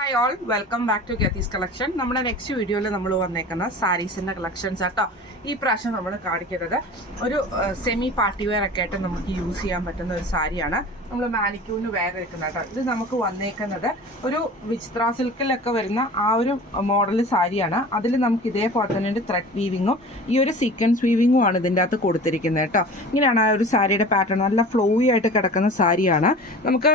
Hi all, welcome back to ഗത്തീസ് collection. നമ്മുടെ next വീഡിയോയിൽ നമ്മൾ വന്നേക്കുന്ന സാരീസിൻ്റെ കളക്ഷൻസ് കേട്ടോ. ഈ പ്രാവശ്യം നമ്മൾ കാണിക്കുന്നത് ഒരു സെമി പാർട്ടി വെയർ ഒക്കെ ആയിട്ട് നമുക്ക് യൂസ് ചെയ്യാൻ പറ്റുന്ന ഒരു സാരിയാണ്. നമ്മൾ മാനിക്യൂറിന് വേറെ എടുക്കുന്നത് കേട്ടോ. ഇത് നമുക്ക് വന്നേക്കുന്നത് ഒരു വിചിത്ര സിൽക്കിലൊക്കെ വരുന്ന ആ ഒരു മോഡൽ സാരിയാണ്. അതിൽ നമുക്ക് ഇതേപോലെ തന്നെ ഒരു ത്രെഡ് വീവിങ്ങും ഈ ഒരു സീക്വൻസ് വീവിങ്ങും ആണ് ഇതിൻ്റെ അകത്ത് കൊടുത്തിരിക്കുന്നത് കേട്ടോ. ഇങ്ങനെയാണ് ആ ഒരു സാരിയുടെ പാറ്റേൺ. നല്ല ഫ്ലോയി ആയിട്ട് കിടക്കുന്ന സാരിയാണ്. നമുക്ക്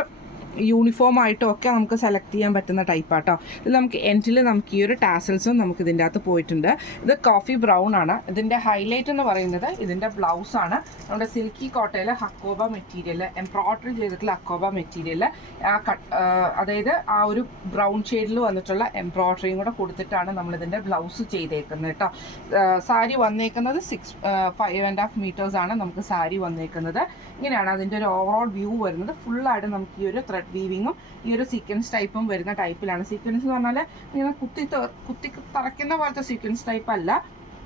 യൂണിഫോം ആയിട്ടും ഒക്കെ നമുക്ക് സെലക്ട് ചെയ്യാൻ പറ്റുന്ന ടൈപ്പാട്ടോ. ഇത് നമുക്ക് എൻഡിൽ നമുക്ക് ഈ ഒരു ടാസൽസും നമുക്ക് ഇതിൻ്റെ അകത്ത് പോയിട്ടുണ്ട്. ഇത് കോഫി ബ്രൗൺ ആണ്. ഇതിൻ്റെ ഹൈലൈറ്റ് എന്ന് പറയുന്നത് ഇതിൻ്റെ ബ്ലൗസാണ്. നമ്മുടെ സിൽക്കി കോട്ടയിൽ ഹക്കോബ മെറ്റീരിയൽ, എംബ്രോയ്ഡറി ചെയ്തിട്ടുള്ള ഹക്കോബ മെറ്റീരിയൽ, അതായത് ആ ഒരു ബ്രൗൺ ഷെയ്ഡിൽ വന്നിട്ടുള്ള എംബ്രോയ്ഡറിയും കൂടെ കൊടുത്തിട്ടാണ് നമ്മളിതിൻ്റെ ബ്ലൗസ് ചെയ്തേക്കുന്നത് കേട്ടോ. സാരി വന്നേക്കുന്നത് 5.5 മീറ്റേഴ്സ് ആണ് നമുക്ക് സാരി വന്നേക്കുന്നത്. ഇങ്ങനെയാണ് അതിൻ്റെ ഒരു ഓവറോൾ വ്യൂ വരുന്നത്. ഫുള്ളായിട്ട് നമുക്ക് ഈ ഒരു ത്രെഡ് വീവിങ്ങും ഈ ഒരു സീക്വൻസ് ടൈപ്പും വരുന്ന ടൈപ്പിലാണ്. സീക്വൻസ് എന്ന് പറഞ്ഞാൽ ഇങ്ങനെ കുത്തി തറയ്ക്കുന്ന പോലത്തെ സീക്വൻസ് ടൈപ്പ് അല്ല,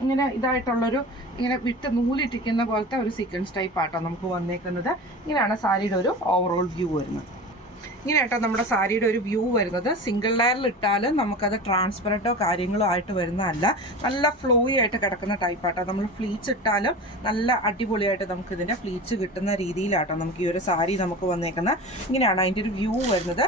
ഇങ്ങനെ ഇതായിട്ടുള്ളൊരു ഇങ്ങനെ വിട്ട് നൂലിട്ടിരിക്കുന്ന പോലത്തെ ഒരു സീക്വൻസ് ടൈപ്പ് ആട്ടോ നമുക്ക് വന്നേക്കുന്നത്. ഇങ്ങനെയാണ് സാരിയുടെ ഒരു ഓവറോൾ വ്യൂ വരുന്നത്. ഇങ്ങനെ കേട്ടോ നമ്മുടെ സാരിയുടെ ഒരു വ്യൂ വരുന്നത്. സിംഗിൾ ലെയറിൽ ഇട്ടാലും നമുക്കത് ട്രാൻസ്പെറൻറ്റോ കാര്യങ്ങളോ ആയിട്ട് വരുന്നതല്ല. നല്ല ഫ്ലോയി ആയിട്ട് കിടക്കുന്ന ടൈപ്പാട്ടോ. നമ്മൾ ഫ്ലീറ്റ്സ് ഇട്ടാലും നല്ല അടിപൊളിയായിട്ട് നമുക്ക് ഇതിൻ്റെ ഫ്ലീറ്റ്സ് കിട്ടുന്ന രീതിയിലാട്ടോ നമുക്ക് ഈ ഒരു സാരി നമുക്ക് വന്നേക്കുന്നത്. ഇങ്ങനെയാണ് അതിൻ്റെ ഒരു വ്യൂ വരുന്നത്.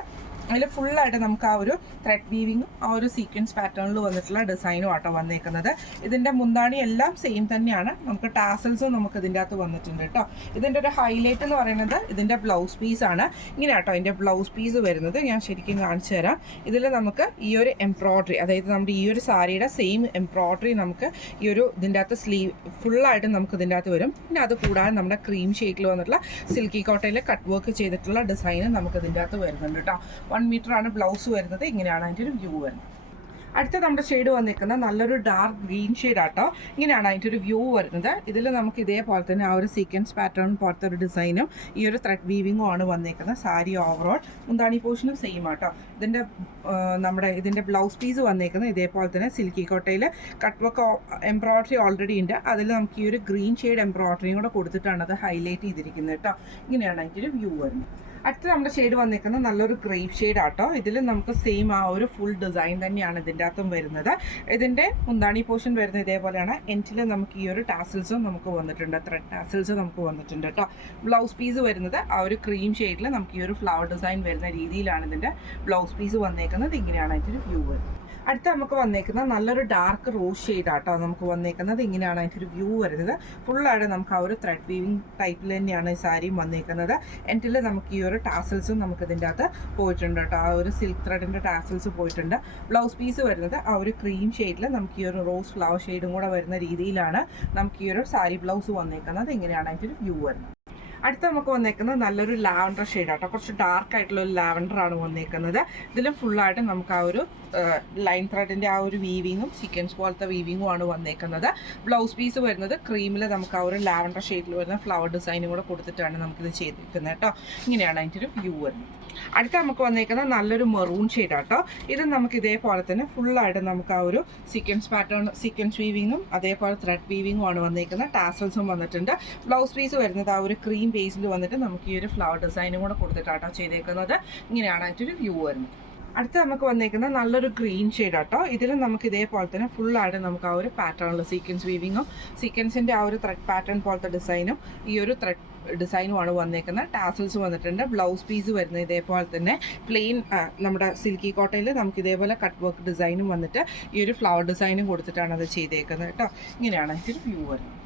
അതിൽ ഫുള്ളായിട്ട് നമുക്ക് ആ ഒരു ത്രെഡ് വീവിങ്ങും ആ ഒരു സീക്വൻസ് പാറ്റേണിൽ വന്നിട്ടുള്ള ഡിസൈനും ആട്ടോ വന്നേക്കുന്നത്. ഇതിൻ്റെ മുന്താണി എല്ലാം സെയിം തന്നെയാണ്. നമുക്ക് ടാസൽസും നമുക്ക് ഇതിൻ്റെ അകത്ത് വന്നിട്ടുണ്ട് കേട്ടോ. ഇതിൻ്റെ ഒരു ഹൈലൈറ്റ് എന്ന് പറയുന്നത് ഇതിൻ്റെ ബ്ലൗസ് പീസാണ്. ഇങ്ങനെ കേട്ടോ ഇതിൻ്റെ ബ്ലൗസ് പീസ് വരുന്നത്. ഞാൻ ശരിക്കും കാണിച്ചു തരാം. ഇതിൽ നമുക്ക് ഈ ഒരു എംബ്രോയ്ഡറി, അതായത് നമ്മുടെ ഈ ഒരു സാരിയുടെ സെയിം എംബ്രോയ്ഡറി നമുക്ക് ഈ ഒരു ഇതിൻ്റെ അകത്ത് സ്ലീവ് ഫുള്ളായിട്ട് നമുക്ക് ഇതിൻ്റെ അകത്ത് വരും. പിന്നെ അത് കൂടാതെ നമ്മുടെ ക്രീം ഷെയ്ഡിൽ വന്നിട്ടുള്ള സിൽക്കി കോട്ടയിൽ കട്ട് വർക്ക് ചെയ്തിട്ടുള്ള ഡിസൈന് നമുക്ക് ഇതിൻ്റെ അകത്ത് വരുന്നുണ്ട് കേട്ടോ. 1 മീറ്റർ ആണ് ബ്ലൗസ് വരുന്നത്. ഇങ്ങനെയാണ് അതിൻ്റെ ഒരു വ്യൂ വരുന്നത്. അടുത്ത നമ്മുടെ ഷെയ്ഡ് വന്നിരിക്കുന്നത് നല്ലൊരു ഡാർക്ക് ഗ്രീൻ ഷെയ്ഡ് ആട്ടോ. ഇങ്ങനെയാണ് അതിൻ്റെ ഒരു വ്യൂ വരുന്നത്. ഇതിൽ നമുക്ക് ഇതേപോലെ തന്നെ ആ ഒരു സീക്വൻസ് പാറ്റേൺ പോലത്തെ ഒരു ഡിസൈനും ഈ ഒരു ത്രെഡ് വീവിങ്ങും ആണ് വന്നിരിക്കുന്നത്. സാരി ഓവറോൾ മുന്താണി പോർഷനും സെയിം ആട്ടോ. ഇതിൻ്റെ ബ്ലൗസ് പീസ് വന്നിരിക്കുന്നത് ഇതേപോലെ തന്നെ സിൽക്കി കോട്ടയിൽ കട്ട് വർക്ക് എംബ്രോയ്ഡറി ഓൾറെഡി ഉണ്ട്. അതിൽ നമുക്ക് ഈ ഒരു ഗ്രീൻ ഷെയ്ഡ് എംബ്രോയ്ഡറിയും കൂടെ കൊടുത്തിട്ടാണ് അത് ഹൈലൈറ്റ് ചെയ്തിരിക്കുന്നത് കേട്ടോ. ഇങ്ങനെയാണ് അതിൻ്റെ ഒരു വ്യൂ വരുന്നത്. അടുത്ത നമ്മുടെ ഷെയ്ഡ് വന്നിരിക്കുന്നത് നല്ലൊരു ഗ്രേപ്പ് ഷെയ്ഡ് ആട്ടോ. ഇതിൽ നമുക്ക് സെയിം ആ ഒരു ഫുൾ ഡിസൈൻ തന്നെയാണ് ഇതിൻ്റെ അകത്തും വരുന്നത്. ഇതിൻ്റെ മുന്താണി പോർഷൻ വരുന്നത് ഇതേപോലെയാണ്. എൻഡിൽ നമുക്ക് ഈ ഒരു ടാസൽസും നമുക്ക് വന്നിട്ടുണ്ട്, ത്രെഡ് ടാസൽസ് നമുക്ക് വന്നിട്ടുണ്ട് കേട്ടോ. ബ്ലൗസ് പീസ് വരുന്നത് ആ ഒരു ക്രീം ഷെയ്ഡിൽ നമുക്ക് ഈ ഒരു ഫ്ലവർ ഡിസൈൻ വരുന്ന രീതിയിലാണ് ഇതിൻ്റെ ബ്ലൗസ് പീസ് വന്നേക്കുന്നത്. ഇങ്ങനെയാണ് അതിൻ്റെ ഒരു വ്യൂ വരുന്നത്. അടുത്ത നമുക്ക് വന്നേക്കുന്നത് നല്ലൊരു ഡാർക്ക് റോസ് ഷെയ്ഡ് ആട്ടോ നമുക്ക് വന്നേക്കുന്നത്. ഇങ്ങനെയാണ് അതിൻ്റെ ഒരു വ്യൂ വരുന്നത്. ഫുള്ളായിട്ട് നമുക്ക് ആ ഒരു ത്രെഡ് വീവിങ് ടൈപ്പിൽ തന്നെയാണ് ഈ സാരിയും വന്നേക്കുന്നത്. എൻഡിൽ നമുക്ക് ഈ ഒരു ടാസൽസും നമുക്ക് ഇതിൻ്റെ അകത്ത് പോയിട്ടുണ്ട് കേട്ടോ. ആ ഒരു സിൽക്ക് ത്രെഡിൻ്റെ ടാസൽസ് പോയിട്ടുണ്ട്. ബ്ലൗസ് പീസ് വരുന്നത് ആ ഒരു ക്രീം ഷെയ്ഡിൽ നമുക്ക് ഈ ഒരു റോസ് ഫ്ലവർ ഷെയ്ഡും കൂടെ വരുന്ന രീതിയിലാണ് നമുക്ക് ഈ ഒരു സാരി ബ്ലൗസ് വന്നേക്കുന്നത്. ഇങ്ങനെയാണ് അതിൻ്റെ ഒരു വ്യൂ വരുന്നത്. അടുത്ത നമുക്ക് വന്നേക്കുന്നത് നല്ലൊരു ലാവൻഡർ ഷെയ്ഡ് ആട്ടോ. കുറച്ച് ഡാർക്ക് ആയിട്ടുള്ള ഒരു ലാവൻഡറാണ് വന്നേക്കുന്നത്. ഇതിലും ഫുള്ളായിട്ട് നമുക്ക് ആ ഒരു ലൈൻ ത്രെഡിൻ്റെ ആ ഒരു വീവിങ്ങും സീക്വൻസ് പോലത്തെ വീവിങ്ങും ആണ് വന്നേക്കുന്നത്. ബ്ലൗസ് പീസ് വരുന്നത് ക്രീമിൽ നമുക്ക് ആ ഒരു ലാവൻഡർ ഷെയ്ഡിൽ വരുന്ന ഫ്ലവർ ഡിസൈനും കൂടെ കൊടുത്തിട്ടാണ് നമുക്കിത് ചെയ്തിരിക്കുന്നത് കേട്ടോ. ഇങ്ങനെയാണ് അതിൻ്റെ ഒരു വ്യൂ വരുന്നത്. അടുത്ത നമുക്ക് വന്നേക്കുന്നത് നല്ലൊരു മെറൂൺ ഷെയ്ഡ് ആട്ടോ. ഇത് നമുക്ക് ഇതേപോലെ തന്നെ ഫുള്ളായിട്ട് നമുക്ക് ആ ഒരു സീക്വൻസ് പാറ്റേൺ, സീക്വൻസ് വീവിങ്ങും അതേപോലെ ത്രെഡ് വീവിങ്ങും ആണ് വന്നേക്കുന്നത്. ടാസൽസും വന്നിട്ടുണ്ട്. ബ്ലൗസ് പീസ് വരുന്നത് ആ ഒരു ക്രീം ബേസിൽ വന്നിട്ട് നമുക്ക് ഈ ഒരു ഫ്ലവർ ഡിസൈനും കൂടെ കൊടുത്തിട്ടാട്ടോ ചെയ്തേക്കുന്നത്. ഇങ്ങനെയാണ് അതിൻ്റെ ഒരു വ്യൂ വരുന്നത്. അടുത്ത് നമുക്ക് വന്നേക്കുന്നത് നല്ലൊരു ഗ്രീൻ ഷെയ്ഡ് ആട്ടോ. ഇതിലും നമുക്ക് ഇതേപോലെ തന്നെ ഫുള്ളായിട്ട് നമുക്ക് ആ ഒരു പാറ്റേണിൽ സീക്വൻസ് വീവിങ്ങും സീക്വൻസിൻ്റെ ആ ഒരു ത്രെഡ് പാറ്റേൺ പോലത്തെ ഡിസൈനും ഈ ഒരു ത്രെഡ് ഡിസൈനുമാണ് വന്നേക്കുന്നത്. ടാസൽസ് വന്നിട്ടുണ്ട്. ബ്ലൗസ് പീസ് വരുന്നത് ഇതേപോലെ തന്നെ പ്ലെയിൻ നമ്മുടെ സിൽക്കി കോട്ടയിൽ നമുക്ക് ഇതേപോലെ കട്ട് വർക്ക് ഡിസൈനും വന്നിട്ട് ഈ ഒരു ഫ്ലവർ ഡിസൈനും കൊടുത്തിട്ടാണ് അത് ചെയ്തേക്കുന്നത് കേട്ടോ. ഇങ്ങനെയാണ് ഇതിൻ്റെ വ്യൂ വരുന്നത്.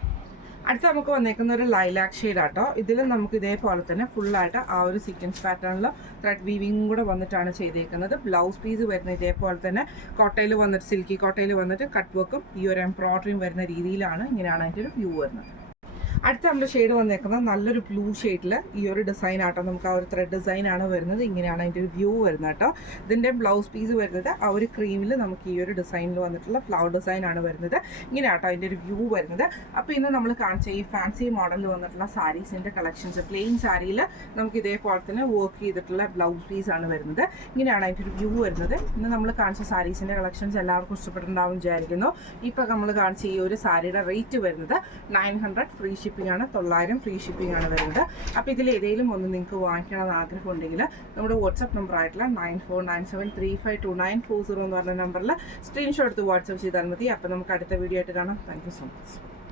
അടുത്ത നമുക്ക് വന്നേക്കുന്ന ഒരു ലൈലാക്ക് ഷെയ്ഡ് ആട്ടോ. ഇതിൽ നമുക്ക് ഇതേപോലെ തന്നെ ഫുള്ളായിട്ട് ആ ഒരു സീക്വൻസ് പാറ്റേണിൽ ത്രെഡ് വീവിങ്ങും കൂടെ വന്നിട്ടാണ് ചെയ്തേക്കുന്നത്. ബ്ലൗസ് പീസ് വരുന്നത് ഇതേപോലെ തന്നെ കോട്ടയിൽ വന്നിട്ട് സിൽക്കി കോട്ടയിൽ വന്നിട്ട് കട്ട് വർക്കും ഈ ഒരു എംബ്രോയ്ഡറിയും വരുന്ന രീതിയിലാണ്. ഇങ്ങനെയാണ് അതിൻ്റെ ഒരു വ്യൂ വരുന്നത്. അടുത്ത നമ്മുടെ ഷെയ്ഡ് വന്നേക്കുന്നത് നല്ലൊരു ബ്ലൂ ഷെയ്ഡിൽ ഈ ഒരു ഡിസൈൻ ആട്ടോ. നമുക്ക് ആ ഒരു ത്രെഡ് ഡിസൈനാണ് വരുന്നത്. ഇങ്ങനെയാണ് അതിൻ്റെ ഒരു വ്യൂ വരുന്നത് കേട്ടോ. ഇതിൻ്റെ ബ്ലൗസ് പീസ് വരുന്നത് ആ ഒരു ക്രീമിൽ നമുക്ക് ഈ ഒരു ഡിസൈനിൽ വന്നിട്ടുള്ള ഫ്ലവർ ഡിസൈനാണ് വരുന്നത്. ഇങ്ങനെ ആട്ടോ അതിൻ്റെ ഒരു വ്യൂ വരുന്നത്. അപ്പോൾ ഇന്ന് നമ്മൾ കാണിച്ച ഈ ഫാൻസി മോഡലിൽ വന്നിട്ടുള്ള സാരീസിൻ്റെ കളക്ഷൻസ്, പ്ലെയിൻ സാരിയിൽ നമുക്ക് ഇതേപോലെ തന്നെ വർക്ക് ചെയ്തിട്ടുള്ള ബ്ലൗസ് പീസാണ് വരുന്നത്. ഇങ്ങനെയാണ് അതിൻ്റെ ഒരു വ്യൂ വരുന്നത്. ഇന്ന് നമ്മൾ കാണിച്ച സാരീസിൻ്റെ കളക്ഷൻസ് എല്ലാവർക്കും ഇഷ്ടപ്പെട്ടിട്ടുണ്ടാവും വിചാരിക്കുന്നു. ഇപ്പോൾ നമ്മൾ കാണിച്ച ഈ ഒരു സാരിയുടെ റേറ്റ് വരുന്നത് 900 ഫ്രീ ഷിപ്പ് ഷിപ്പിംഗ് ആണ്, 900 ഫ്രീ ഷിപ്പിംഗ് ആണ് വരുന്നത്. അപ്പോൾ ഇതിൽ ഏതെങ്കിലും ഒന്ന് നിങ്ങൾക്ക് വാങ്ങിക്കണമെന്ന് ആഗ്രഹം ഉണ്ടെങ്കിൽ നമ്മുടെ വാട്സപ്പ് നമ്പർ ആയിട്ടുള്ള 9497352940 എന്ന് പറഞ്ഞ നമ്പറിൽ സ്ക്രീൻഷോട്ട് എടുത്ത് വാട്സപ്പ് ചെയ്താൽ മതി. അപ്പോൾ നമുക്ക് അടുത്ത വീഡിയോ ആയിട്ട് കാണാം. Thank you so much.